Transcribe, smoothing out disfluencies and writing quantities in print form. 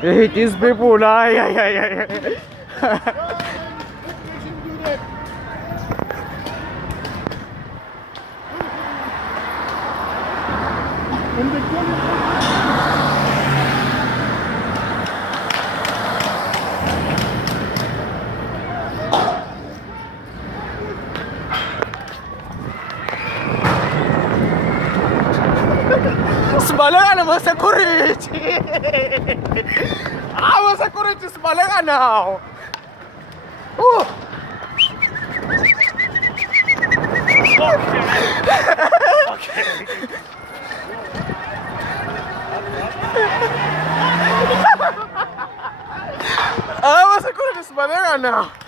Hey, these people, ay, ay, ay, ay. Sumala ka naman sa Kurichi! Awa sa Kurichi, sumala ka na! Oh! Okay. Awa sa Kurichi, sumala ka na!